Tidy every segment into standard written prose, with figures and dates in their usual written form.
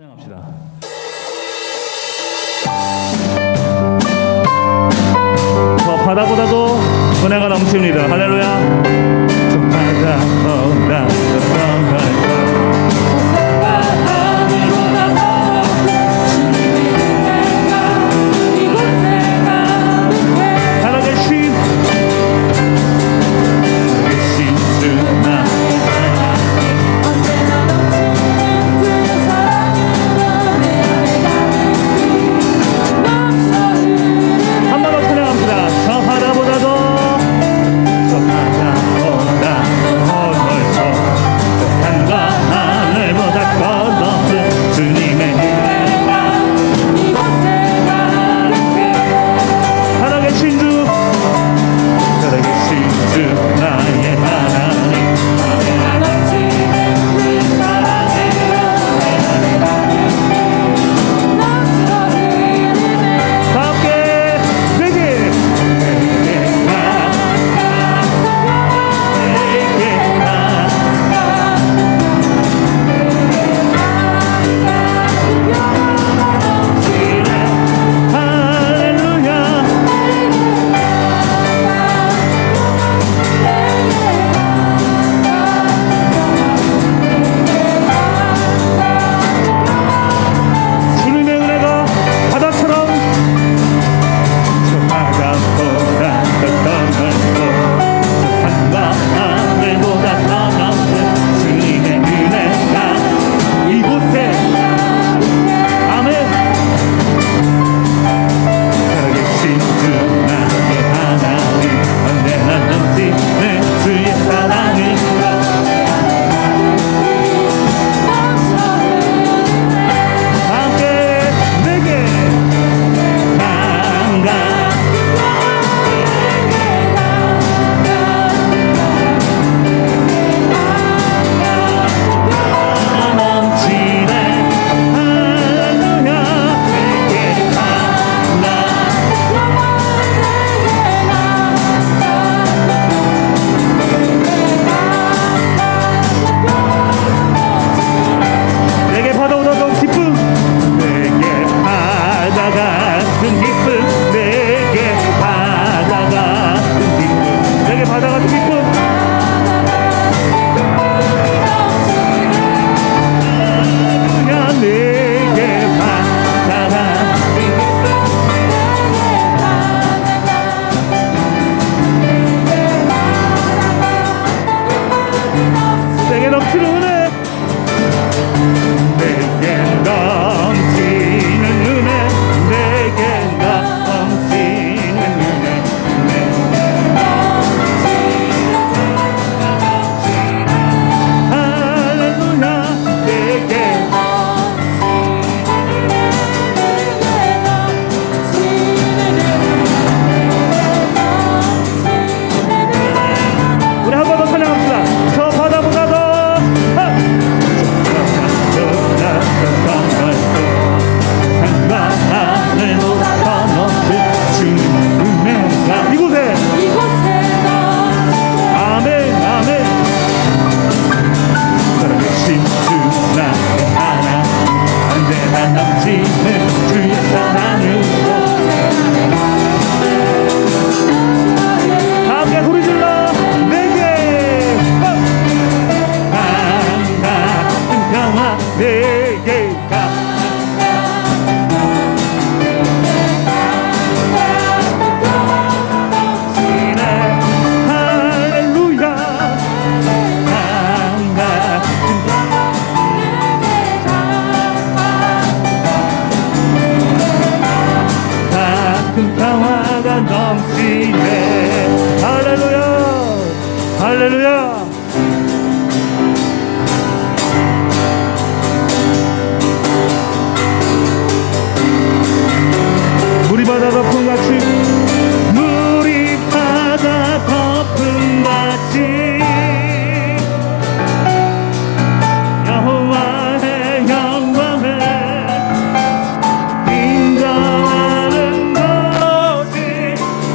찬양합시다. 저 바다보다도 은혜가 넘칩니다. 할렐루야. 저 바다보다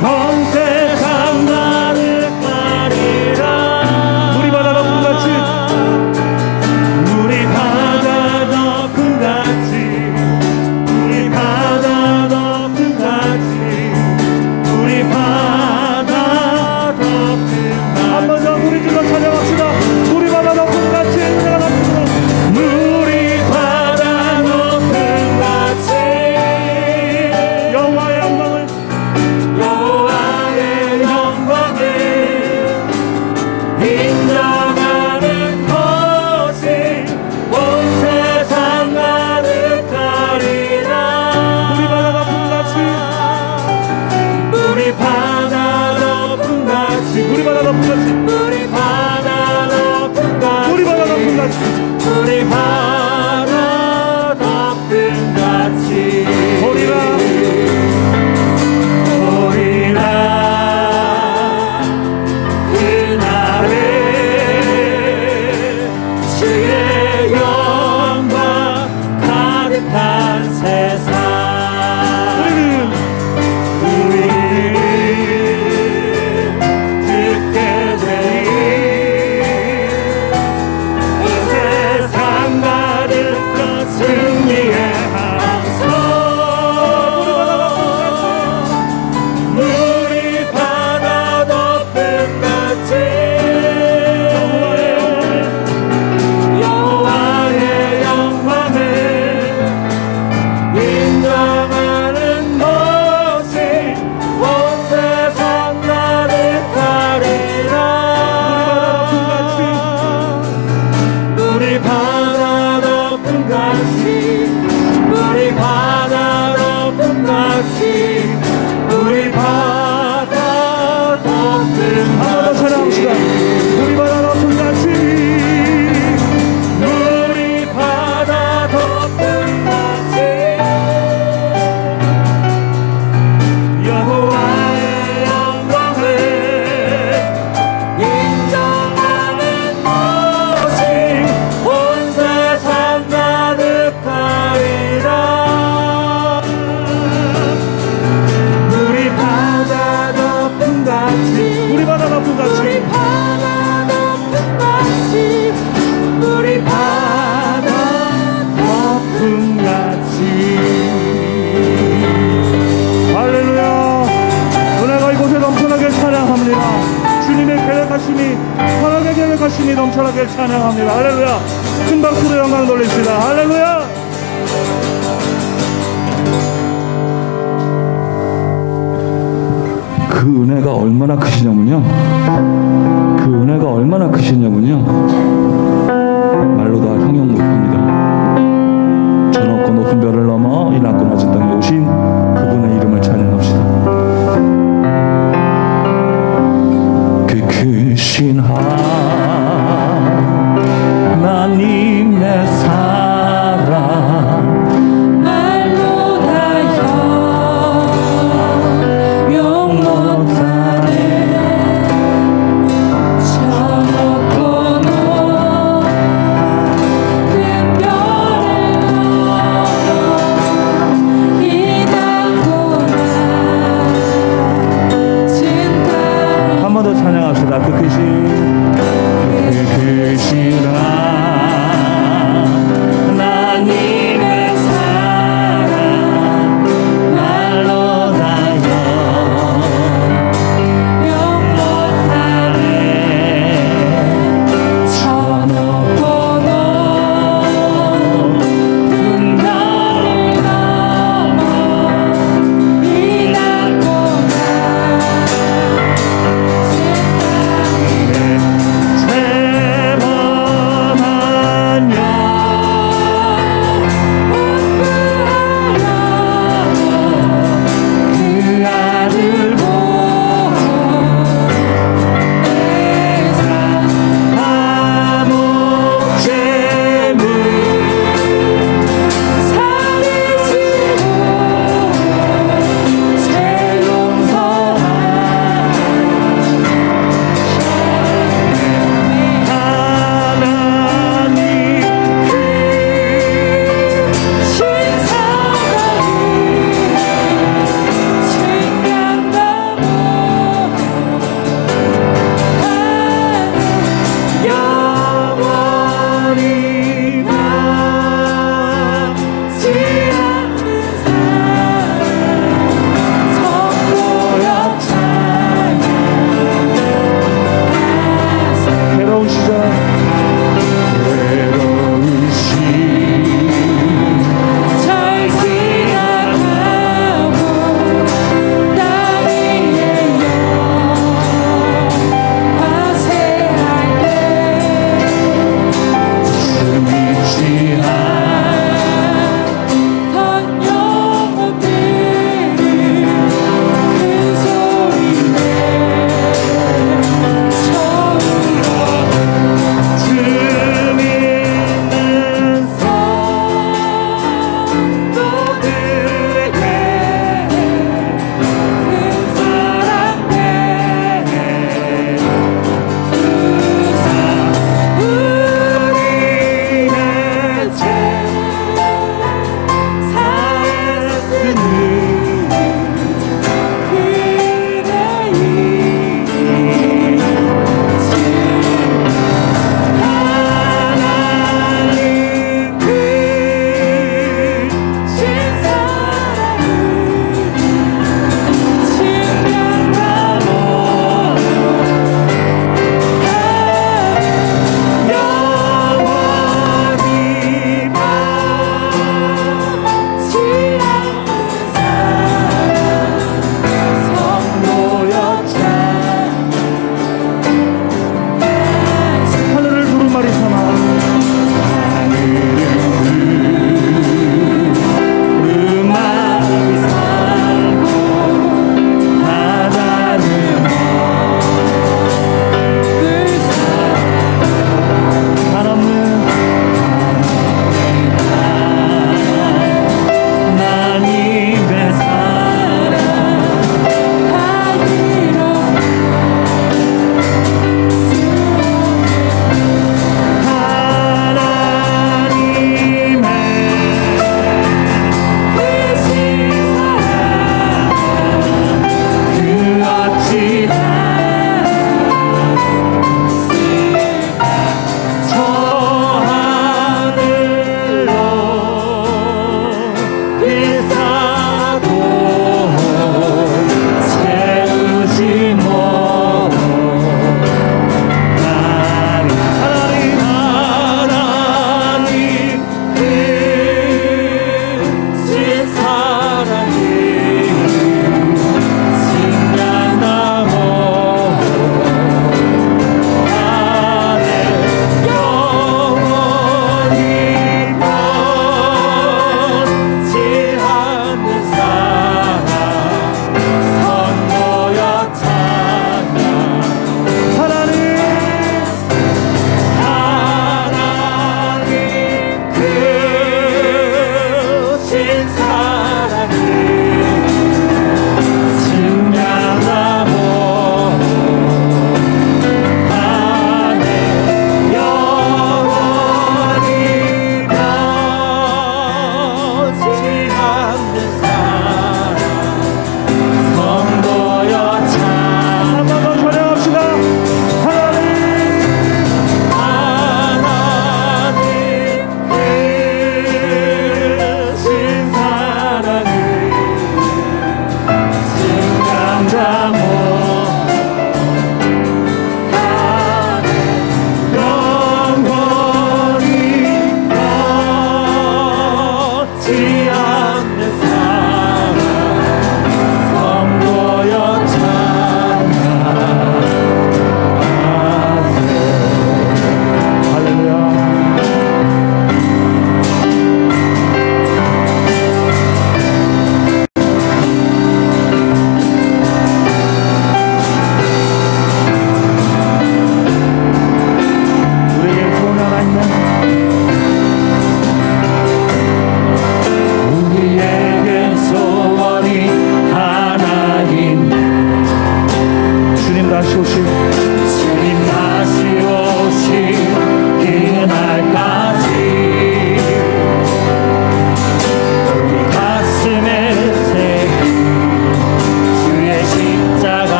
온 세상 나를 가리라. 물이 바다가 선하심이 넘쳐나게 찬양합니다. 할렐루야. 큰 박수로 영광 돌립시다. 할렐루야. 그 은혜가 얼마나 크시냐면요, 그 은혜가 얼마나 크시냐면요, 말로 다 형용 못합니다. 저 높고 높은 별을 넘어 이 낮고 낮은 땅에 오신 그분의 이름을 찬양합시다. 그 크신 하나님의 사랑 말로 다 형용 못하네. 저 높고 높은 별을 넘어 이 낮고 낮은 땅. 한 번 더 찬양합시다. 그 크신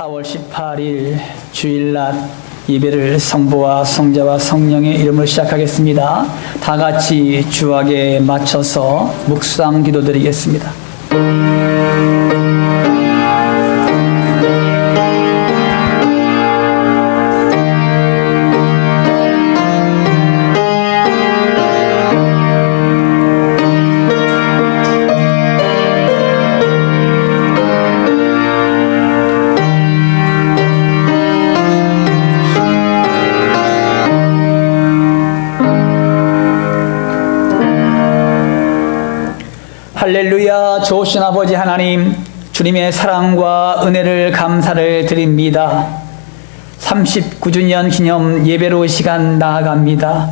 4월 18일 주일날 예배를 성부와 성자와 성령의 이름으로 시작하겠습니다. 다 같이 주악에 맞춰서 묵상 기도드리겠습니다. 할렐루야. 좋으신 아버지 하나님, 주님의 사랑과 은혜를 감사를 드립니다. 39주년 기념 예배로 시간 나아갑니다.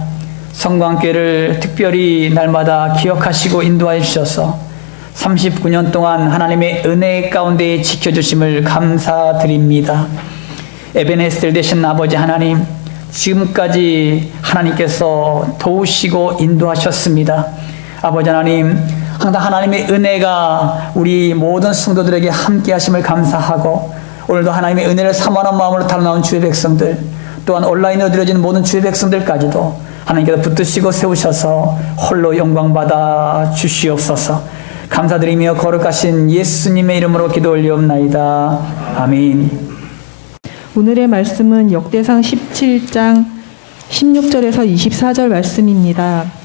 성광교회를 특별히 날마다 기억하시고 인도하여 주셔서 39년 동안 하나님의 은혜 가운데 지켜주심을 감사드립니다. 에베네스들 되신 아버지 하나님, 지금까지 하나님께서 도우시고 인도하셨습니다. 아버지 하나님, 항상 하나님의 은혜가 우리 모든 성도들에게 함께 하심을 감사하고, 오늘도 하나님의 은혜를 사모하는 마음으로 달려나온 주의 백성들, 또한 온라인으로 드려지는 모든 주의 백성들까지도 하나님께서 붙드시고 세우셔서 홀로 영광받아 주시옵소서. 감사드리며 거룩하신 예수님의 이름으로 기도 올리옵나이다. 아멘. 오늘의 말씀은 역대상 17장 16절에서 24절 말씀입니다.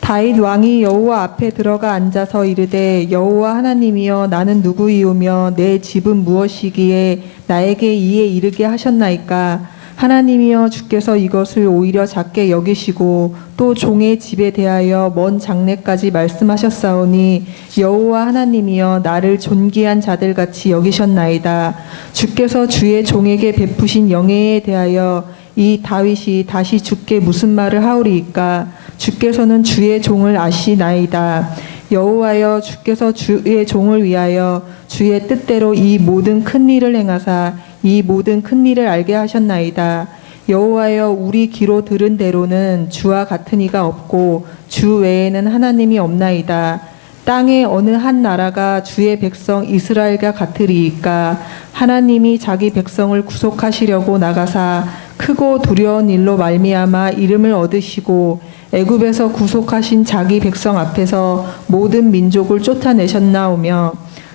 다윗 왕이 여호와 앞에 들어가 앉아서 이르되, 여호와 하나님이여, 나는 누구이오며 내 집은 무엇이기에 나에게 이에 이르게 하셨나이까? 하나님이여, 주께서 이것을 오히려 작게 여기시고 또 종의 집에 대하여 먼 장래까지 말씀하셨사오니, 여호와 하나님이여, 나를 존귀한 자들같이 여기셨나이다. 주께서 주의 종에게 베푸신 영예에 대하여 이 다윗이 다시 주께 무슨 말을 하오리이까? 주께서는 주의 종을 아시나이다. 여호와여, 주께서 주의 종을 위하여 주의 뜻대로 이 모든 큰 일을 행하사 이 모든 큰 일을 알게 하셨나이다. 여호와여, 우리 귀로 들은 대로는 주와 같은 이가 없고 주 외에는 하나님이 없나이다. 땅의 어느 한 나라가 주의 백성 이스라엘과 같으리이까? 하나님이 자기 백성을 구속하시려고 나가사 크고 두려운 일로 말미암아 이름을 얻으시고 애굽에서 구속하신 자기 백성 앞에서 모든 민족을 쫓아내셨나오며,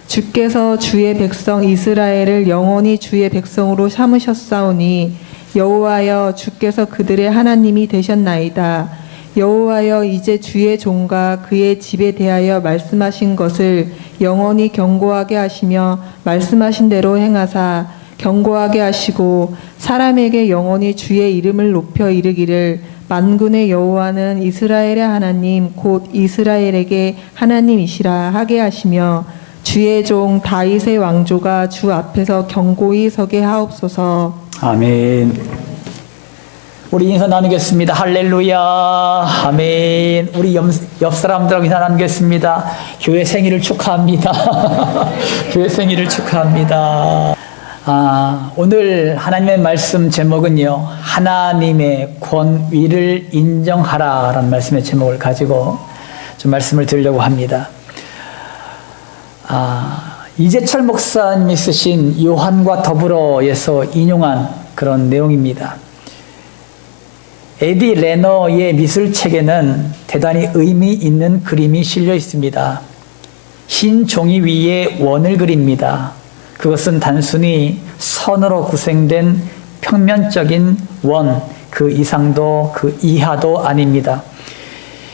주께서 주의 백성 이스라엘을 영원히 주의 백성으로 삼으셨사오니, 여호와여, 주께서 그들의 하나님이 되셨나이다. 여호와여, 이제 주의 종과 그의 집에 대하여 말씀하신 것을 영원히 경고하게 하시며 말씀하신 대로 행하사 경고하게 하시고, 사람에게 영원히 주의 이름을 높여 이르기를, 만군의 여호와는 이스라엘의 하나님 곧 이스라엘에게 하나님이시라 하게 하시며, 주의 종 다윗의 왕조가 주 앞에서 경고히 서게 하옵소서. 아멘. 우리 인사 나누겠습니다. 할렐루야. 아멘. 우리 옆 사람들하고 인사 나누겠습니다. 교회 생일을 축하합니다. 교회 생일을 축하합니다. 오늘 하나님의 말씀 제목은요, 하나님의 권위를 인정하라 라는 말씀의 제목을 가지고 좀 말씀을 드리려고 합니다. 이재철 목사님이 쓰신 요한과 더불어에서 인용한 그런 내용입니다. 에디 레너의 미술책에는 대단히 의미 있는 그림이 실려 있습니다. 흰 종이 위에 원을 그립니다. 그것은 단순히 선으로 구성된 평면적인 원, 그 이상도 그 이하도 아닙니다.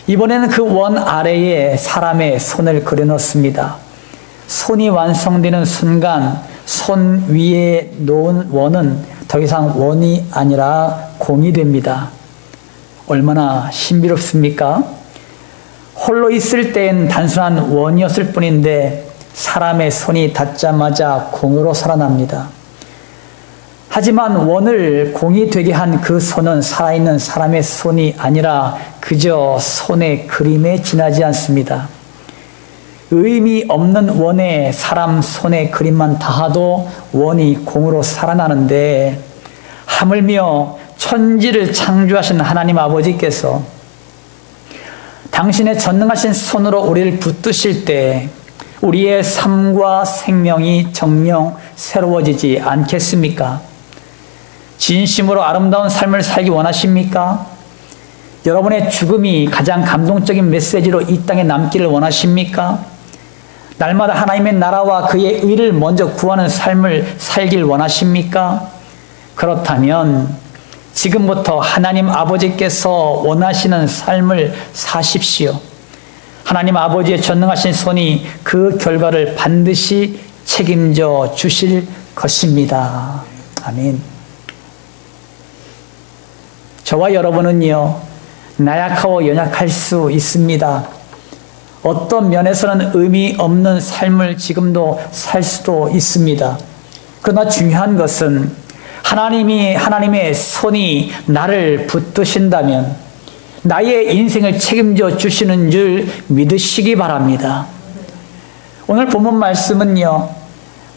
이번에는 그 원 아래에 사람의 손을 그려놓습니다. 손이 완성되는 순간 손 위에 놓은 원은 더 이상 원이 아니라 공이 됩니다. 얼마나 신비롭습니까? 홀로 있을 때엔 단순한 원이었을 뿐인데 사람의 손이 닿자마자 공으로 살아납니다. 하지만 원을 공이 되게 한 그 손은 살아있는 사람의 손이 아니라 그저 손의 그림에 지나지 않습니다. 의미 없는 원에 사람 손의 그림만 닿아도 원이 공으로 살아나는데, 하물며 천지를 창조하신 하나님 아버지께서 당신의 전능하신 손으로 우리를 붙드실 때 우리의 삶과 생명이 정녕 새로워지지 않겠습니까? 진심으로 아름다운 삶을 살기 원하십니까? 여러분의 죽음이 가장 감동적인 메시지로 이 땅에 남기를 원하십니까? 날마다 하나님의 나라와 그의 의를 먼저 구하는 삶을 살길 원하십니까? 그렇다면 지금부터 하나님 아버지께서 원하시는 삶을 사십시오. 하나님 아버지의 전능하신 손이 그 결과를 반드시 책임져 주실 것입니다. 아멘. 저와 여러분은요, 나약하고 연약할 수 있습니다. 어떤 면에서는 의미 없는 삶을 지금도 살 수도 있습니다. 그러나 중요한 것은 하나님의 손이 나를 붙드신다면 나의 인생을 책임져 주시는 줄 믿으시기 바랍니다. 오늘 본문 말씀은요,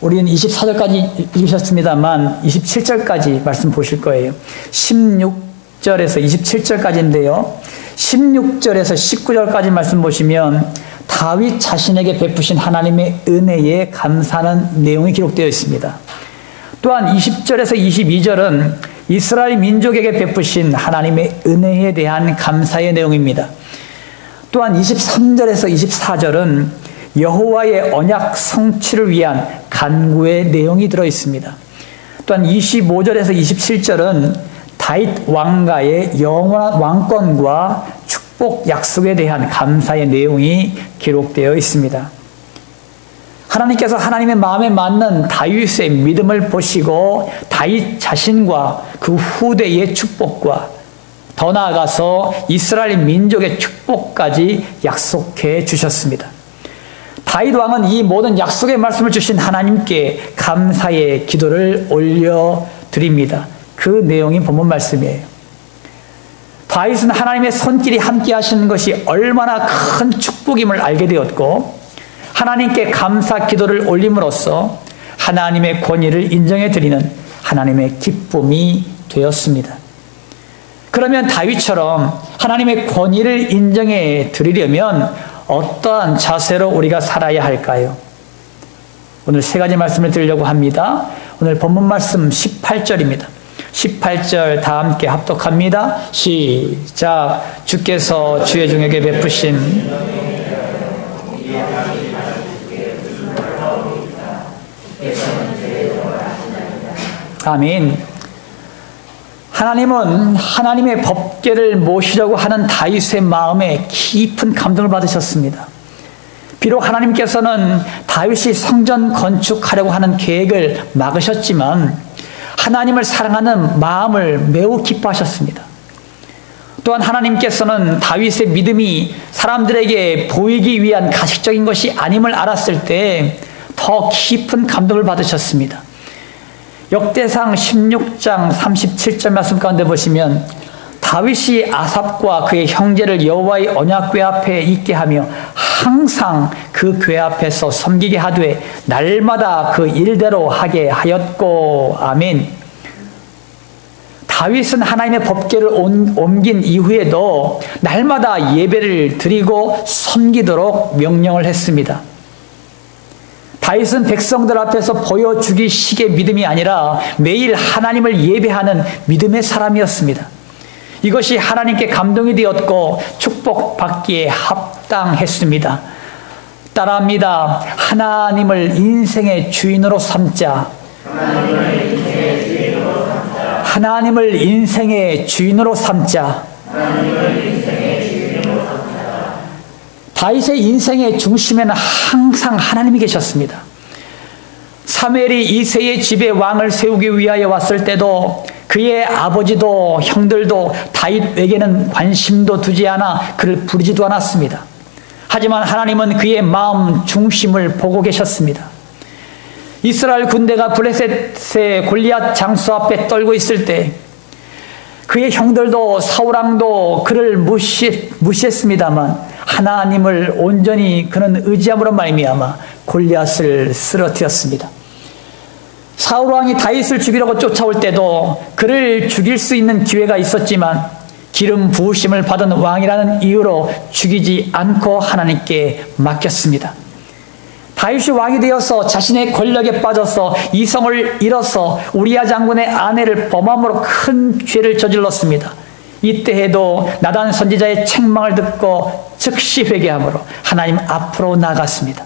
우리는 24절까지 읽으셨습니다만 27절까지 말씀 보실 거예요. 16절에서 27절까지인데요. 16절에서 19절까지 말씀 보시면 다윗 자신에게 베푸신 하나님의 은혜에 감사하는 내용이 기록되어 있습니다. 또한 20절에서 22절은 이스라엘 민족에게 베푸신 하나님의 은혜에 대한 감사의 내용입니다. 또한 23절에서 24절은 여호와의 언약 성취를 위한 간구의 내용이 들어 있습니다. 또한 25절에서 27절은 다윗 왕가의 영원한 왕권과 축복 약속에 대한 감사의 내용이 기록되어 있습니다. 하나님께서 하나님의 마음에 맞는 다윗의 믿음을 보시고 다윗 자신과 그 후대의 축복과 더 나아가서 이스라엘 민족의 축복까지 약속해 주셨습니다. 다윗 왕은 이 모든 약속의 말씀을 주신 하나님께 감사의 기도를 올려드립니다. 그 내용이 본문 말씀이에요. 다윗은 하나님의 손길이 함께 하시는 것이 얼마나 큰 축복임을 알게 되었고 하나님께 감사 기도를 올림으로써 하나님의 권위를 인정해 드리는 하나님의 기쁨이 되었습니다. 그러면 다윗처럼 하나님의 권위를 인정해 드리려면 어떠한 자세로 우리가 살아야 할까요? 오늘 세 가지 말씀을 드리려고 합니다. 오늘 본문 말씀 18절입니다. 18절 다 함께 합독합니다. 시작. 주께서 주의 종에게 베푸신 아멘. 하나님은 하나님의 법궤를 모시려고 하는 다윗의 마음에 깊은 감동을 받으셨습니다. 비록 하나님께서는 다윗이 성전 건축하려고 하는 계획을 막으셨지만 하나님을 사랑하는 마음을 매우 기뻐하셨습니다. 또한 하나님께서는 다윗의 믿음이 사람들에게 보이기 위한 가식적인 것이 아님을 알았을 때 더 깊은 감동을 받으셨습니다. 역대상 16장 37절 말씀 가운데 보시면 다윗이 아삽과 그의 형제를 여호와의 언약궤 앞에 있게 하며 항상 그 궤 앞에서 섬기게 하되 날마다 그 일대로 하게 하였고 아멘. 다윗은 하나님의 법궤를 옮긴 이후에도 날마다 예배를 드리고 섬기도록 명령을 했습니다. 다윗은 백성들 앞에서 보여주기식의 믿음이 아니라 매일 하나님을 예배하는 믿음의 사람이었습니다. 이것이 하나님께 감동이 되었고 축복받기에 합당했습니다. 따라합니다. 하나님을 인생의 주인으로 삼자. 하나님을 인생의 주인으로 삼자. 다윗의 인생의 중심에는 항상 하나님이 계셨습니다. 사무엘이 이새의 집에 왕을 세우기 위하여 왔을 때도 그의 아버지도 형들도 다윗에게는 관심도 두지 않아 그를 부르지도 않았습니다. 하지만 하나님은 그의 마음 중심을 보고 계셨습니다. 이스라엘 군대가 블레셋의 골리앗 장수 앞에 떨고 있을 때 그의 형들도 사울왕도 그를 무시했습니다만 하나님을 온전히 그는 의지함으로 말미암아 골리앗을 쓰러뜨렸습니다. 사울왕이 다윗을 죽이려고 쫓아올 때도 그를 죽일 수 있는 기회가 있었지만 기름 부으심을 받은 왕이라는 이유로 죽이지 않고 하나님께 맡겼습니다. 다윗이 왕이 되어서 자신의 권력에 빠져서 이성을 잃어서 우리야 장군의 아내를 범함으로 큰 죄를 저질렀습니다. 이때에도 나단 선지자의 책망을 듣고 즉시 회개함으로 하나님 앞으로 나갔습니다.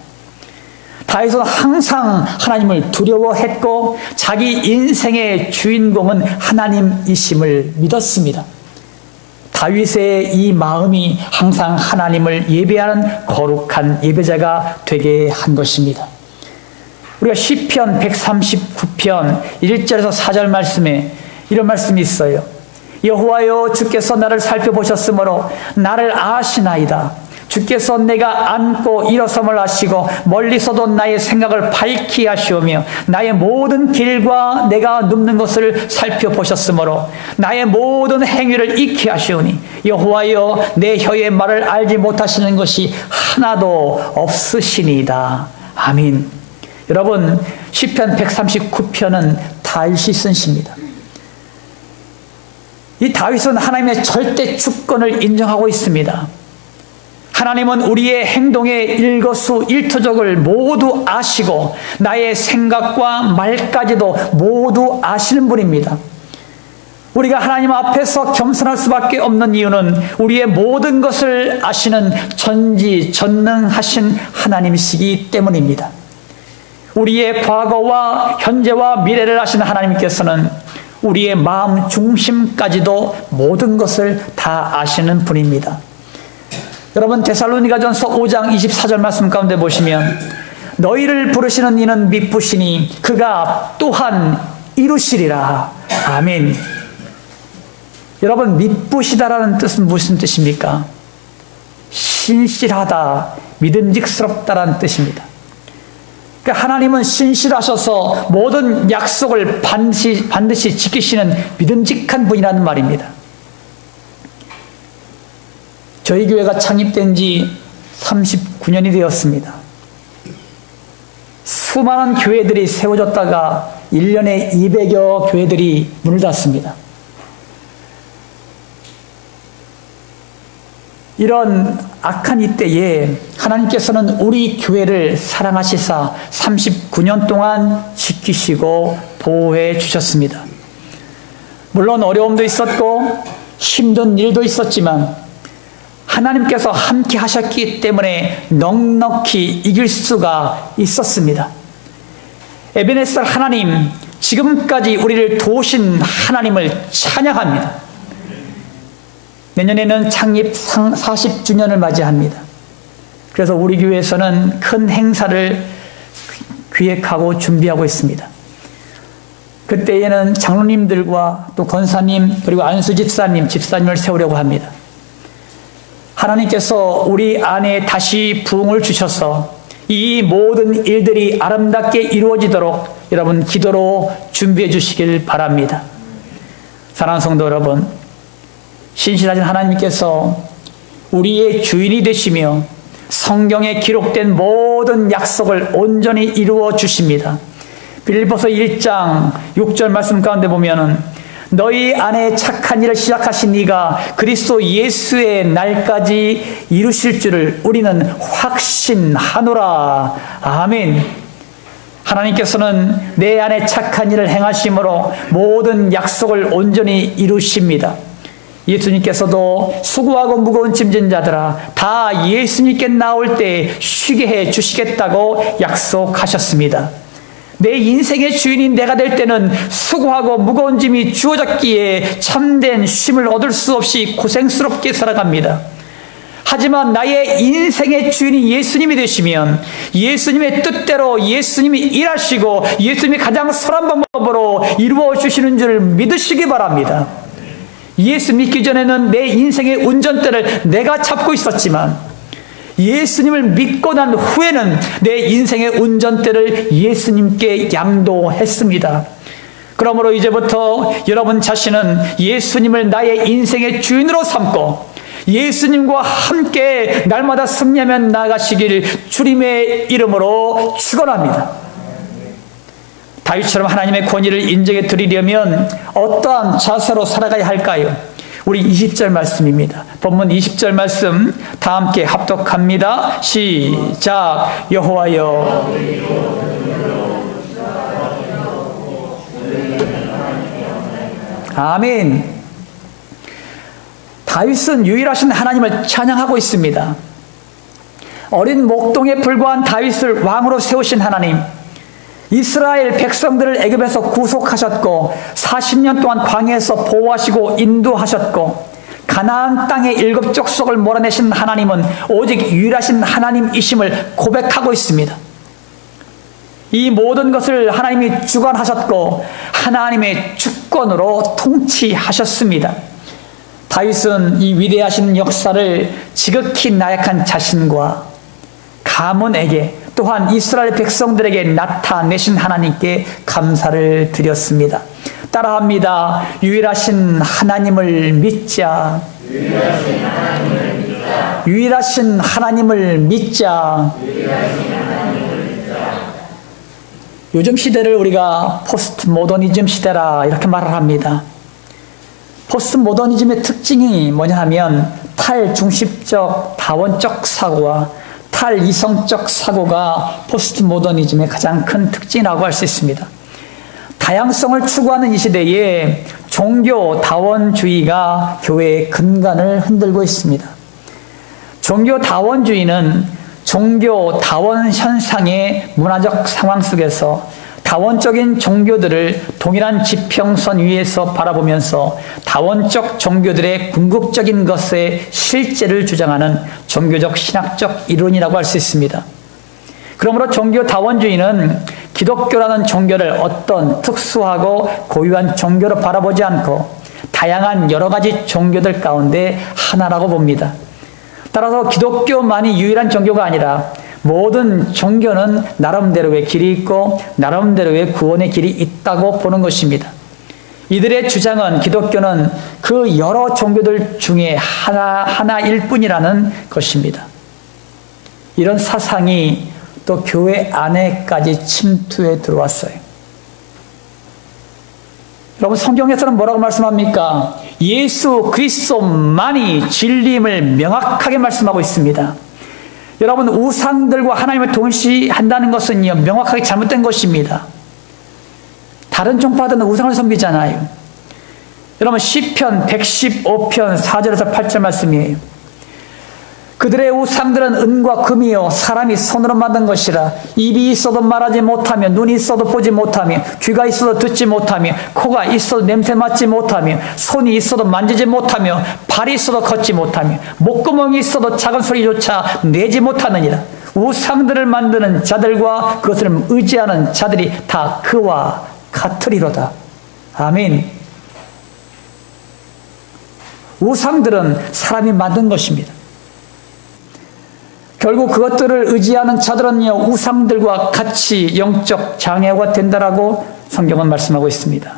다윗은 항상 하나님을 두려워했고 자기 인생의 주인공은 하나님이심을 믿었습니다. 다윗의 이 마음이 항상 하나님을 예배하는 거룩한 예배자가 되게 한 것입니다. 우리가 시편 139편 1절에서 4절 말씀에 이런 말씀이 있어요. 여호와여, 주께서 나를 살펴보셨으므로 나를 아시나이다. 주께서 내가 앉고 일어섬을 아시고 멀리서도 나의 생각을 밝히 하시오며 나의 모든 길과 내가 눕는 것을 살펴보셨으므로 나의 모든 행위를 익히 하시오니 여호와여, 내 혀의 말을 알지 못하시는 것이 하나도 없으시니이다. 아멘. 여러분, 시편 139편은 다윗이 쓴 시입니다. 이 다윗은 하나님의 절대 주권을 인정하고 있습니다. 하나님은 우리의 행동의 일거수일투족을 모두 아시고 나의 생각과 말까지도 모두 아시는 분입니다. 우리가 하나님 앞에서 겸손할 수밖에 없는 이유는 우리의 모든 것을 아시는 전지전능하신 하나님이시기 때문입니다. 우리의 과거와 현재와 미래를 아시는 하나님께서는 우리의 마음 중심까지도 모든 것을 다 아시는 분입니다. 여러분, 데살로니가전서 5장 24절 말씀 가운데 보시면 너희를 부르시는 이는 미쁘시니 그가 또한 이루시리라. 아멘. 여러분, 미쁘시다라는 뜻은 무슨 뜻입니까? 신실하다, 믿음직스럽다라는 뜻입니다. 그러니까 하나님은 신실하셔서 모든 약속을 반드시 지키시는 믿음직한 분이라는 말입니다. 저희 교회가 창립된 지 39년이 되었습니다. 수많은 교회들이 세워졌다가 1년에 200여 교회들이 문을 닫습니다. 이런 악한 이때에 하나님께서는 우리 교회를 사랑하시사 39년 동안 지키시고 보호해 주셨습니다. 물론 어려움도 있었고 힘든 일도 있었지만 하나님께서 함께 하셨기 때문에 넉넉히 이길 수가 있었습니다. 에베네셀 하나님, 지금까지 우리를 도우신 하나님을 찬양합니다. 내년에는 창립 40주년을 맞이합니다. 그래서 우리 교회에서는 큰 행사를 기획하고 준비하고 있습니다. 그때에는 장로님들과 또 권사님 그리고 안수 집사님을 세우려고 합니다. 하나님께서 우리 안에 다시 부흥을 주셔서 이 모든 일들이 아름답게 이루어지도록 여러분 기도로 준비해 주시길 바랍니다. 사랑하는 성도 여러분, 신실하신 하나님께서 우리의 주인이 되시며 성경에 기록된 모든 약속을 온전히 이루어 주십니다. 빌립보서 1장 6절 말씀 가운데 보면은 너희 안에 착한 일을 시작하신 이가 그리스도 예수의 날까지 이루실 줄을 우리는 확신하노라. 아멘. 하나님께서는 내 안에 착한 일을 행하심으로 모든 약속을 온전히 이루십니다. 예수님께서도 수고하고 무거운 짐진 자들아 다 예수님께 나올 때 쉬게 해 주시겠다고 약속하셨습니다. 내 인생의 주인인 내가 될 때는 수고하고 무거운 짐이 주어졌기에 참된 쉼을 얻을 수 없이 고생스럽게 살아갑니다. 하지만 나의 인생의 주인이 예수님이 되시면 예수님의 뜻대로 예수님이 일하시고 예수님이 가장 선한 방법으로 이루어 주시는 줄 믿으시기 바랍니다. 예수 믿기 전에는 내 인생의 운전대를 내가 잡고 있었지만 예수님을 믿고 난 후에는 내 인생의 운전대를 예수님께 양도했습니다. 그러므로 이제부터 여러분 자신은 예수님을 나의 인생의 주인으로 삼고 예수님과 함께 날마다 승리하며 나아가시길 주님의 이름으로 축원합니다. 다윗처럼 하나님의 권위를 인정해 드리려면 어떠한 자세로 살아가야 할까요? 우리 20절 말씀입니다. 본문 20절 말씀 다 함께 합독합니다. 시작. 여호와여 아멘. 다윗은 유일하신 하나님을 찬양하고 있습니다. 어린 목동에 불과한 다윗을 왕으로 세우신 하나님, 이스라엘 백성들을 애굽에서 구속하셨고 40년 동안 광야에서 보호하시고 인도하셨고 가나안 땅의 7 족속을 몰아내신 하나님은 오직 유일하신 하나님이심을 고백하고 있습니다. 이 모든 것을 하나님이 주관하셨고 하나님의 주권으로 통치하셨습니다. 다윗은 이 위대하신 역사를 지극히 나약한 자신과 가문에게 또한 이스라엘 백성들에게 나타내신 하나님께 감사를 드렸습니다. 따라합니다. 유일하신 하나님을 믿자. 유일하신 하나님을 믿자. 요즘 시대를 우리가 포스트 모더니즘 시대라 이렇게 말을 합니다. 포스트 모더니즘의 특징이 뭐냐 하면 탈중심적 다원적 사고와 탈이성적 사고가 포스트 모더니즘의 가장 큰 특징이라고 할 수 있습니다. 다양성을 추구하는 이 시대에 종교 다원주의가 교회의 근간을 흔들고 있습니다. 종교 다원주의는 종교 다원 현상의 문화적 상황 속에서 다원적인 종교들을 동일한 지평선 위에서 바라보면서 다원적 종교들의 궁극적인 것의 실제를 주장하는 종교적 신학적 이론이라고 할 수 있습니다. 그러므로 종교 다원주의는 기독교라는 종교를 어떤 특수하고 고유한 종교로 바라보지 않고 다양한 여러 가지 종교들 가운데 하나라고 봅니다. 따라서 기독교만이 유일한 종교가 아니라 모든 종교는 나름대로의 길이 있고 나름대로의 구원의 길이 있다고 보는 것입니다. 이들의 주장은 기독교는 그 여러 종교들 중에 하나일 뿐이라는 것입니다. 이런 사상이 또 교회 안에까지 침투해 들어왔어요. 여러분, 성경에서는 뭐라고 말씀합니까? 예수 그리스도만이 진리임을 명확하게 말씀하고 있습니다. 여러분, 우상들과 하나님을 동시한다는 것은요, 명확하게 잘못된 것입니다. 다른 종파들은 우상을 섬기잖아요. 여러분, 시편 115편 4절에서 8절 말씀이에요. 그들의 우상들은 은과 금이요 사람이 손으로 만든 것이라. 입이 있어도 말하지 못하며 눈이 있어도 보지 못하며 귀가 있어도 듣지 못하며 코가 있어도 냄새 맡지 못하며 손이 있어도 만지지 못하며 발이 있어도 걷지 못하며 목구멍이 있어도 작은 소리조차 내지 못하느니라. 우상들을 만드는 자들과 그것을 의지하는 자들이 다 그와 같으리로다. 아멘. 우상들은 사람이 만든 것입니다. 결국 그것들을 의지하는 자들은요, 우상들과 같이 영적 장애가 된다라고 성경은 말씀하고 있습니다.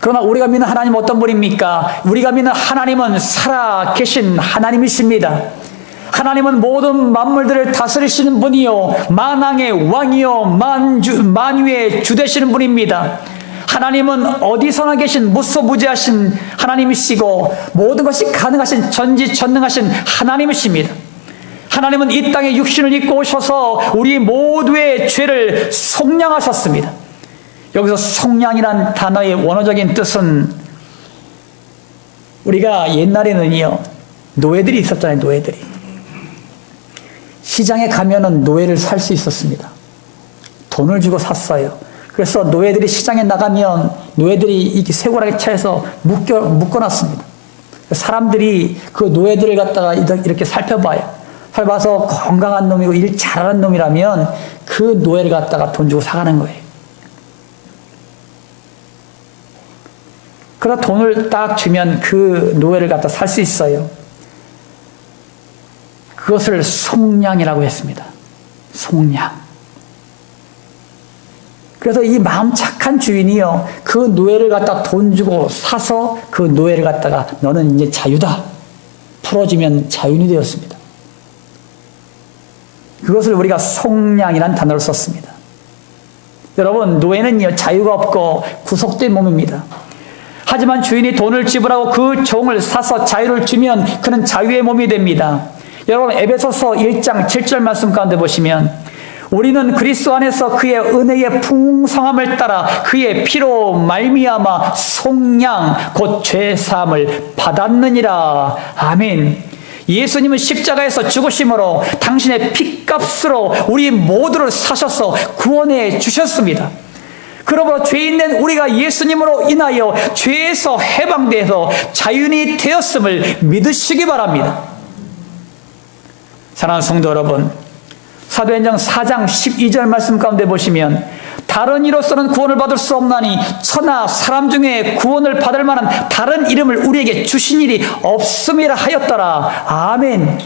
그러나 우리가 믿는 하나님은 어떤 분입니까? 우리가 믿는 하나님은 살아계신 하나님이십니다. 하나님은 모든 만물들을 다스리시는 분이요 만왕의 왕이요 만유의 주 되시는 분입니다. 하나님은 어디서나 계신 무소부지하신 하나님이시고 모든 것이 가능하신 전지전능하신 하나님이십니다. 하나님은 이 땅에 육신을 입고 오셔서 우리 모두의 죄를 속량하셨습니다. 여기서 속량이란 단어의 원어적인 뜻은 우리가 옛날에는요 노예들이 있었잖아요. 노예들이 시장에 가면은 노예를 살 수 있었습니다. 돈을 주고 샀어요. 그래서 노예들이 시장에 나가면 노예들이 이렇게 쇠고랑에 차에서 묶어놨습니다. 사람들이 그 노예들을 갖다가 이렇게 살펴봐요. 살펴봐서 건강한 놈이고 일 잘하는 놈이라면 그 노예를 갖다가 돈 주고 사가는 거예요. 그러다 돈을 딱 주면 그 노예를 갖다 살 수 있어요. 그것을 속량이라고 했습니다. 속량. 그래서 이 마음 착한 주인이요, 그 노예를 갖다 돈 주고 사서 그 노예를 갖다가 너는 이제 자유다. 풀어주면 자유인이 되었습니다. 그것을 우리가 속량이라는 단어를 썼습니다. 여러분, 노예는요, 자유가 없고 구속된 몸입니다. 하지만 주인이 돈을 지불하고 그 종을 사서 자유를 주면 그는 자유의 몸이 됩니다. 여러분, 에베소서 1장 7절 말씀 가운데 보시면 우리는 그리스도 안에서 그의 은혜의 풍성함을 따라 그의 피로 말미암아 속량 곧 죄사함을 받았느니라. 아멘. 예수님은 십자가에서 죽으심으로 당신의 피값으로 우리 모두를 사셔서 구원해 주셨습니다. 그러므로 죄인된 우리가 예수님으로 인하여 죄에서 해방되어서 자유인이 되었음을 믿으시기 바랍니다. 사랑하는 성도 여러분, 사도행전 4장 12절 말씀 가운데 보시면 다른 이로서는 구원을 받을 수 없나니 천하 사람 중에 구원을 받을 만한 다른 이름을 우리에게 주신 일이 없음이라 하였더라. 아멘.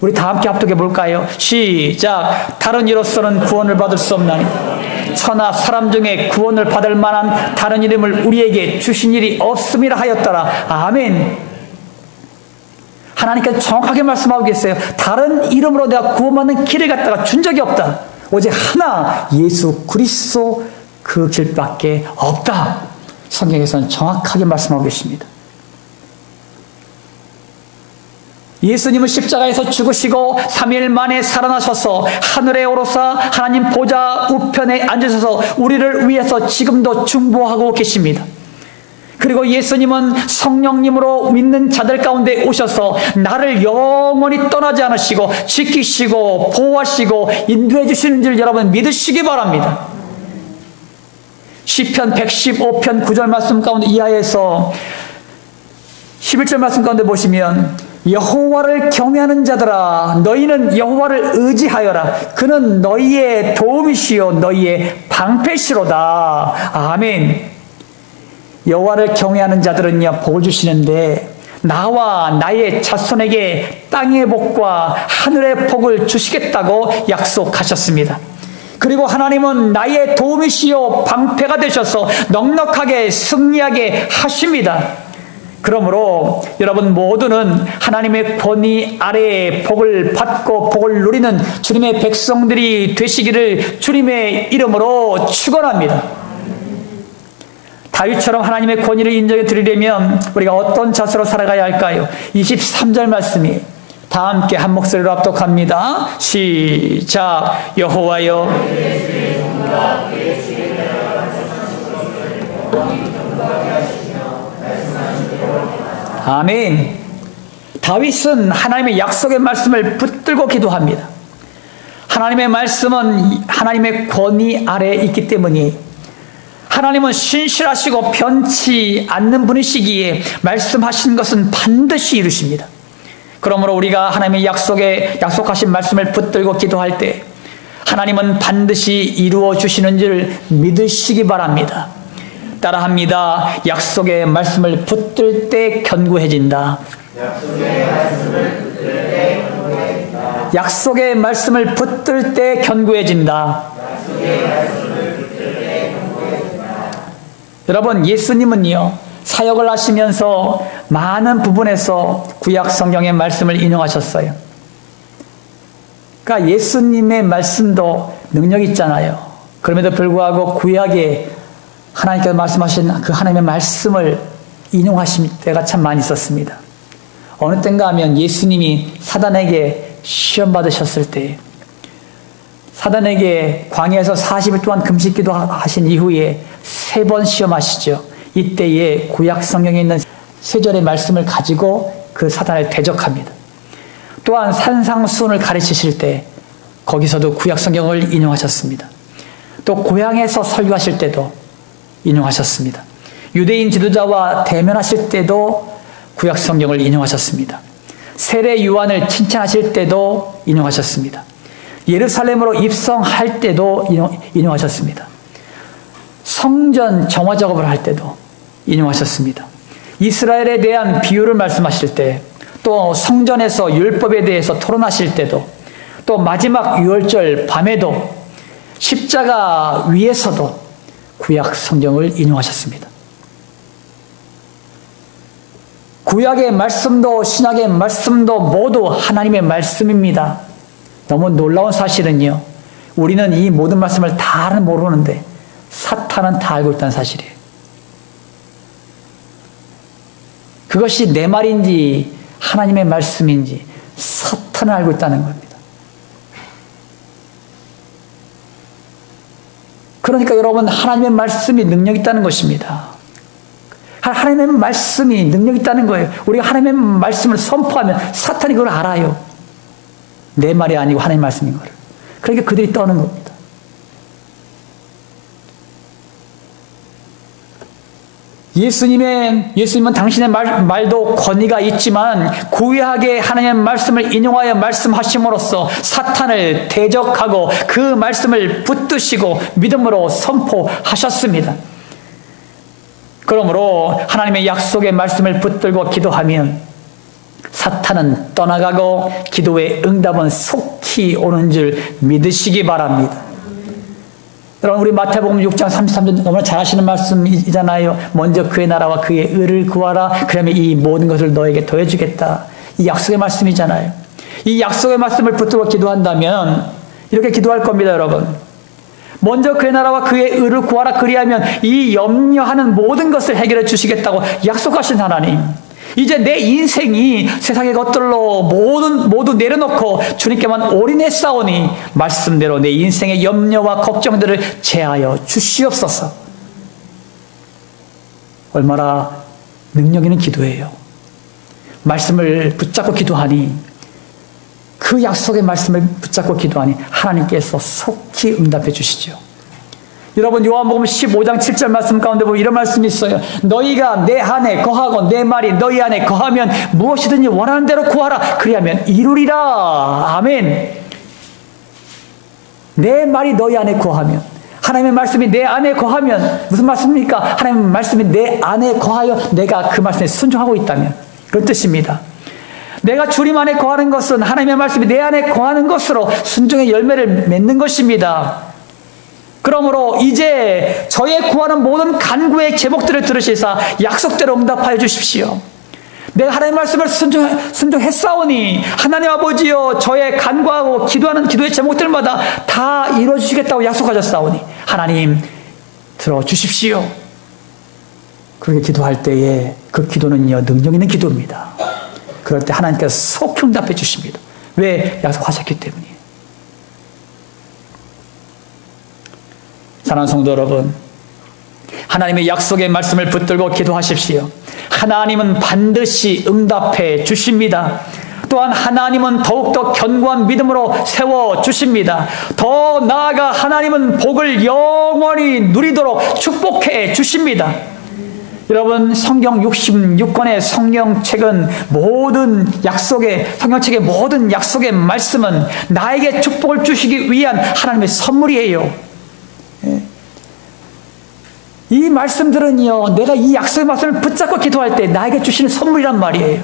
우리 다 함께 합독해 볼까요? 시작. 다른 이로서는 구원을 받을 수 없나니 천하 사람 중에 구원을 받을 만한 다른 이름을 우리에게 주신 일이 없음이라 하였더라. 아멘. 하나님께서 정확하게 말씀하고 계세요. 다른 이름으로 내가 구원받는 길을 갖다가 준 적이 없다. 오직 하나 예수 그리스도 그 길밖에 없다. 성경에서는 정확하게 말씀하고 계십니다. 예수님은 십자가에서 죽으시고 3일 만에 살아나셔서 하늘에 오르사 하나님 보좌 우편에 앉으셔서 우리를 위해서 지금도 중보하고 계십니다. 그리고 예수님은 성령님으로 믿는 자들 가운데 오셔서 나를 영원히 떠나지 않으시고 지키시고 보호하시고 인도해 주시는 줄 여러분 믿으시기 바랍니다. 시편 115편 9절 말씀 가운데 이하에서 11절 말씀 가운데 보시면 여호와를 경외하는 자들아 너희는 여호와를 의지하여라. 그는 너희의 도움이시요 너희의 방패시로다. 아멘. 여호와를 경외하는 자들은요 복을 주시는데 나와 나의 자손에게 땅의 복과 하늘의 복을 주시겠다고 약속하셨습니다. 그리고 하나님은 나의 도움이시요 방패가 되셔서 넉넉하게 승리하게 하십니다. 그러므로 여러분 모두는 하나님의 권위 아래에 복을 받고 복을 누리는 주님의 백성들이 되시기를 주님의 이름으로 축원합니다. 다윗처럼 하나님의 권위를 인정해 드리려면 우리가 어떤 자세로 살아가야 할까요? 23절 말씀이 다 함께 한 목소리로 합독합니다. 시작. 여호와여 아멘. 다윗은 하나님의 약속의 말씀을 붙들고 기도합니다. 하나님의 말씀은 하나님의 권위 아래에 있기 때문에 하나님은 신실하시고 변치 않는 분이시기에 말씀하신 것은 반드시 이루십니다. 그러므로 우리가 하나님의 약속하신 말씀을 붙들고 기도할 때 하나님은 반드시 이루어 주시는 줄 믿으시기 바랍니다. 따라합니다. 약속의 말씀을 붙들 때 견고해진다. 약속의 말씀을 붙들 때 견고해진다. 여러분 예수님은요 사역을 하시면서 많은 부분에서 구약 성경의 말씀을 인용하셨어요. 그러니까 예수님의 말씀도 능력이 있잖아요. 그럼에도 불구하고 구약에 하나님께서 말씀하신 그 하나님의 말씀을 인용하실 때가 참 많이 있었습니다. 어느 때인가 하면 예수님이 사단에게 시험 받으셨을 때 사단에게 광야에서 40일 동안 금식기도 하신 이후에 3번 시험하시죠. 이때에 구약 성경에 있는 3절의 말씀을 가지고 그 사단을 대적합니다. 또한 산상수훈을 가르치실 때 거기서도 구약 성경을 인용하셨습니다. 또 고향에서 설교하실 때도 인용하셨습니다. 유대인 지도자와 대면하실 때도 구약 성경을 인용하셨습니다. 세례 요한을 칭찬하실 때도 인용하셨습니다. 예루살렘으로 입성할 때도 인용하셨습니다. 성전 정화 작업을 할 때도 인용하셨습니다. 이스라엘에 대한 비유를 말씀하실 때, 또 성전에서 율법에 대해서 토론하실 때도, 또 마지막 유월절 밤에도 십자가 위에서도 구약 성경을 인용하셨습니다. 구약의 말씀도 신약의 말씀도 모두 하나님의 말씀입니다. 너무 놀라운 사실은요, 우리는 이 모든 말씀을 다 모르는데 사탄은 다 알고 있다는 사실이에요. 그것이 내 말인지 하나님의 말씀인지 사탄은 알고 있다는 겁니다. 그러니까 여러분, 하나님의 말씀이 능력 있다는 것입니다. 하나님의 말씀이 능력 있다는 거예요. 우리가 하나님의 말씀을 선포하면 사탄이 그걸 알아요. 내 말이 아니고 하나님의 말씀인 거를. 그러니까 그들이 떠는 겁니다. 예수님은 당신의 말도 권위가 있지만 구약의 하나님의 말씀을 인용하여 말씀하심으로써 사탄을 대적하고 그 말씀을 붙드시고 믿음으로 선포하셨습니다. 그러므로 하나님의 약속의 말씀을 붙들고 기도하면 사탄은 떠나가고 기도의 응답은 속히 오는 줄 믿으시기 바랍니다. 여러분, 우리 마태복음 6장 33절 너무나 잘 아시는 말씀이잖아요. 먼저 그의 나라와 그의 의를 구하라. 그러면 이 모든 것을 너에게 더해주겠다. 이 약속의 말씀이잖아요. 이 약속의 말씀을 붙들고 기도한다면 이렇게 기도할 겁니다, 여러분. 먼저 그의 나라와 그의 의를 구하라. 그리하면 이 염려하는 모든 것을 해결해 주시겠다고 약속하신 하나님. 이제 내 인생이 세상의 것들로 모두 내려놓고 주님께만 올인했사오니 말씀대로 내 인생의 염려와 걱정들을 제하여 주시옵소서. 얼마나 능력 있는 기도예요. 말씀을 붙잡고 기도하니, 그 약속의 말씀을 붙잡고 기도하니 하나님께서 속히 응답해 주시죠. 여러분, 요한복음 15장 7절 말씀 가운데 보면 이런 말씀이 있어요. 너희가 내 안에 거하고 내 말이 너희 안에 거하면 무엇이든지 원하는 대로 구하라. 그리하면 이루리라. 아멘. 내 말이 너희 안에 거하면, 하나님의 말씀이 내 안에 거하면 무슨 말씀입니까? 하나님의 말씀이 내 안에 거하여 내가 그 말씀에 순종하고 있다면, 그런 뜻입니다. 내가 주님 안에 거하는 것은 하나님의 말씀이 내 안에 거하는 것으로 순종의 열매를 맺는 것입니다. 그러므로 이제 저의 구하는 모든 간구의 제목들을 들으시사 약속대로 응답하여 주십시오. 내가 하나님의 말씀을 순종했사오니 하나님 아버지여, 저의 간구하고 기도하는 기도의 제목들마다 다 이루어주시겠다고 약속하셨사오니 하나님 들어주십시오. 그렇게 기도할 때에 그 기도는요, 능력 있는 기도입니다. 그럴 때 하나님께서 속 응답해 주십니다. 왜? 약속하셨기 때문이에요. 사랑하는 성도 여러분, 하나님의 약속의 말씀을 붙들고 기도하십시오. 하나님은 반드시 응답해 주십니다. 또한 하나님은 더욱더 견고한 믿음으로 세워주십니다. 더 나아가 하나님은 복을 영원히 누리도록 축복해 주십니다. 여러분, 성경 66권의 성경책은 모든 성경책의 모든 약속의 말씀은 나에게 축복을 주시기 위한 하나님의 선물이에요. 이 말씀들은요, 내가 이 약속의 말씀을 붙잡고 기도할 때 나에게 주시는 선물이란 말이에요.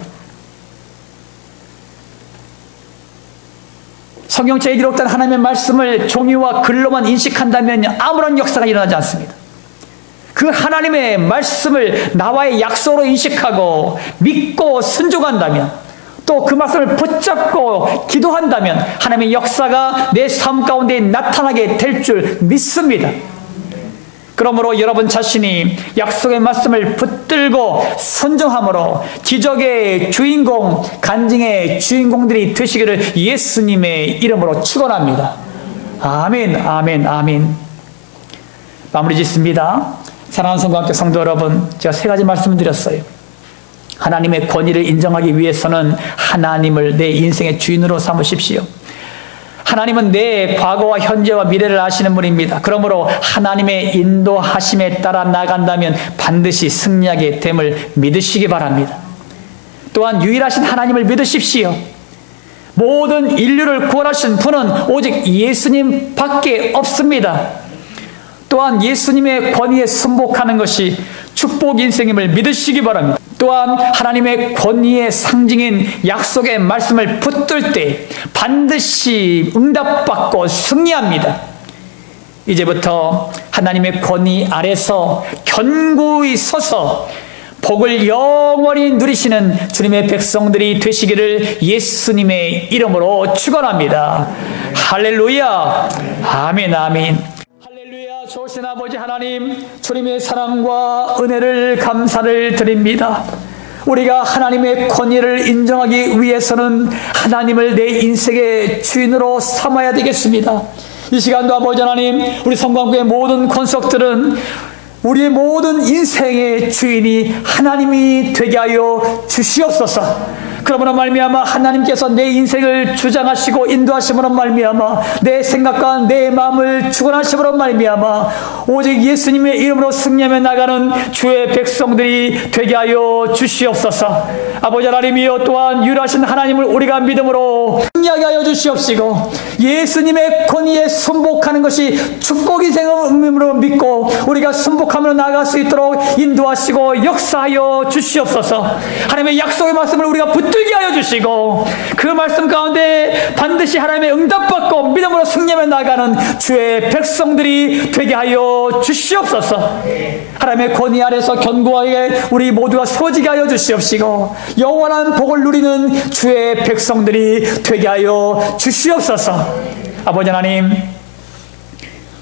성경책에 기록된 하나님의 말씀을 종이와 글로만 인식한다면 아무런 역사가 일어나지 않습니다. 그 하나님의 말씀을 나와의 약속으로 인식하고 믿고 순종한다면, 또 그 말씀을 붙잡고 기도한다면 하나님의 역사가 내 삶 가운데 나타나게 될 줄 믿습니다. 그러므로 여러분 자신이 약속의 말씀을 붙들고 순종함으로 기적의 주인공, 간증의 주인공들이 되시기를 예수님의 이름으로 축원합니다. 아멘, 아멘, 아멘. 마무리 짓습니다. 사랑하는 성도님께 성도 여러분, 제가 세 가지 말씀을 드렸어요. 하나님의 권위를 인정하기 위해서는 하나님을 내 인생의 주인으로 삼으십시오. 하나님은 내 과거와 현재와 미래를 아시는 분입니다. 그러므로 하나님의 인도하심에 따라 나간다면 반드시 승리하게 됨을 믿으시기 바랍니다. 또한 유일하신 하나님을 믿으십시오. 모든 인류를 구원하신 분은 오직 예수님 밖에 없습니다. 또한 예수님의 권위에 순복하는 것이 축복 인생임을 믿으시기 바랍니다. 또한 하나님의 권위의 상징인 약속의 말씀을 붙들 때 반드시 응답받고 승리합니다. 이제부터 하나님의 권위 아래서 견고히 서서 복을 영원히 누리시는 주님의 백성들이 되시기를 예수님의 이름으로 축원합니다. 할렐루야. 아멘, 아멘. 좋으신 아버지 하나님, 주님의 사랑과 은혜를 감사를 드립니다. 우리가 하나님의 권위를 인정하기 위해서는 하나님을 내 인생의 주인으로 삼아야 되겠습니다. 이 시간도 아버지 하나님, 우리 성광교회 모든 권속들은 우리의 모든 인생의 주인이 하나님이 되게 하여 주시옵소서. 그러므로 말미암아 하나님께서 내 인생을 주장하시고 인도하심으로 말미암아 내 생각과 내 마음을 주관하심으로 말미암아 오직 예수님의 이름으로 승리하며 나가는 주의 백성들이 되게 하여 주시옵소서. 아버지 하나님이여, 또한 유일하신 하나님을 우리가 믿음으로 승리하게 하여 주시옵시고, 예수님의 권위에 순복하는 것이 축복이 생음으로 믿고 우리가 순복하며 나아갈 수 있도록 인도하시고 역사하여 주시옵소서. 하나님의 약속의 말씀을 우리가 붙들게 하여 주시고, 그 말씀 가운데 반드시 하나님의 응답받고 믿음으로 승리하며 나가는 주의 백성들이 되게 하여 주시옵소서. 하나님의 권위 아래서 견고하게 우리 모두가 서지게 하여 주시옵시고, 영원한 복을 누리는 주의 백성들이 되게 하여 주시옵소서. 아버지 하나님,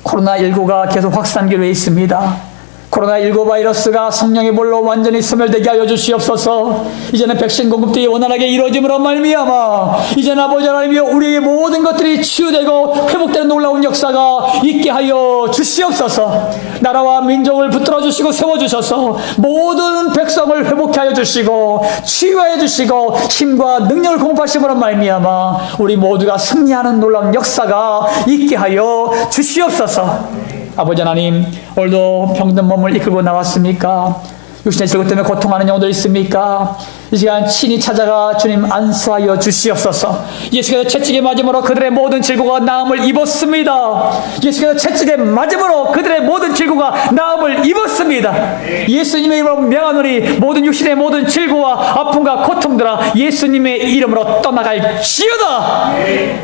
코로나19가 계속 확산기로 있습니다. 코로나19 바이러스가 성령의 볼로 완전히 소멸되게 하여 주시옵소서. 이제는 백신 공급들이 원활하게 이루어짐으로 말미암아 이제는 아버지 하나님이여, 우리의 모든 것들이 치유되고 회복되는 놀라운 역사가 있게 하여 주시옵소서. 나라와 민족을 붙들어 주시고 세워주셔서 모든 백성을 회복해 하여 주시고 치유하여 주시고 힘과 능력을 공급하심으로 말미암아 우리 모두가 승리하는 놀라운 역사가 있게 하여 주시옵소서. 아버지 하나님, 오늘도 병든 몸을 이끌고 나왔습니까? 육신의 질고 때문에 고통하는 영혼들 있습니까? 이 시간 친히 찾아가 주님 안수하여 주시옵소서. 예수께서 채찍에 맞음으로 그들의 모든 질고가 나음을 입었습니다. 예수께서 채찍에 맞음으로 그들의 모든 질고가 나음을 입었습니다. 예수님의 이름으로 명하노니 모든 육신의 모든 질고와 아픔과 고통들아 예수님의 이름으로 떠나갈지어다.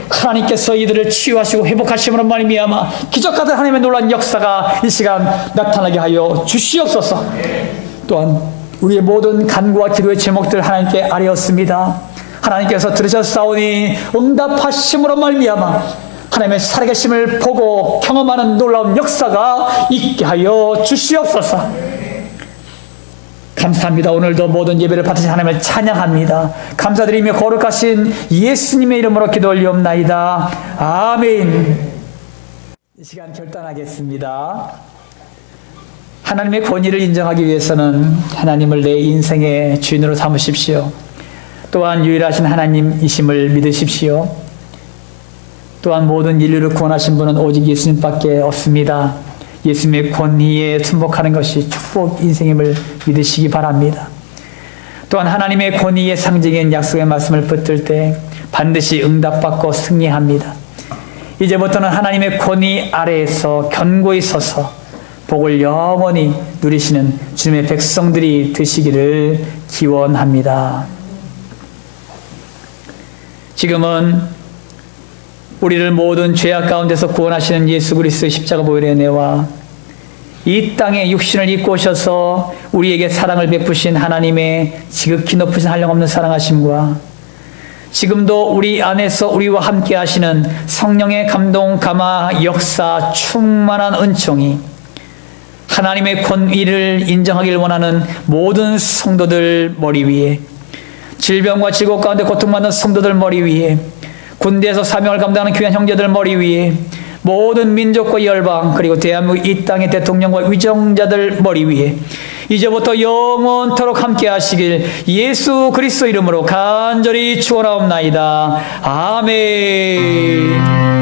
하나님께서 이들을 치유하시고 회복하심으로 말미암아 기적같은 하나님의 놀라운 역사가 이 시간 나타나게 하여 주시옵소서. 또한 우리의 모든 간구와 기도의 제목들 하나님께 아뢰었습니다. 하나님께서 들으셨사오니 응답하심으로 말미암아 하나님의 살아계심을 보고 경험하는 놀라운 역사가 있게 하여 주시옵소서. 감사합니다. 오늘도 모든 예배를 받으신 하나님을 찬양합니다. 감사드리며 거룩하신 예수님의 이름으로 기도 올리옵나이다. 아멘. 이 시간 결단하겠습니다. 하나님의 권위를 인정하기 위해서는 하나님을 내 인생의 주인으로 삼으십시오. 또한 유일하신 하나님이심을 믿으십시오. 또한 모든 인류를 구원하신 분은 오직 예수님밖에 없습니다. 예수님의 권위에 순복하는 것이 축복 인생임을 믿으시기 바랍니다. 또한 하나님의 권위의 상징인 약속의 말씀을 붙들 때 반드시 응답받고 승리합니다. 이제부터는 하나님의 권위 아래에서 견고히 서서 복을 영원히 누리시는 주님의 백성들이 되시기를 기원합니다. 지금은 우리를 모든 죄악 가운데서 구원하시는 예수 그리스도의 십자가 보혈의 은혜와 이 땅에 육신을 입고 오셔서 우리에게 사랑을 베푸신 하나님의 지극히 높으신 한량없는 사랑하심과 지금도 우리 안에서 우리와 함께 하시는 성령의 감동, 감화, 역사, 충만한 은총이 하나님의 권위를 인정하기를 원하는 모든 성도들 머리 위에, 질병과 질곡 가운데 고통받는 성도들 머리 위에, 군대에서 사명을 감당하는 귀한 형제들 머리 위에, 모든 민족과 열방 그리고 대한민국 이 땅의 대통령과 위정자들 머리 위에 이제부터 영원토록 함께 하시길 예수 그리스도 이름으로 간절히 축원하옵나이다. 아멘.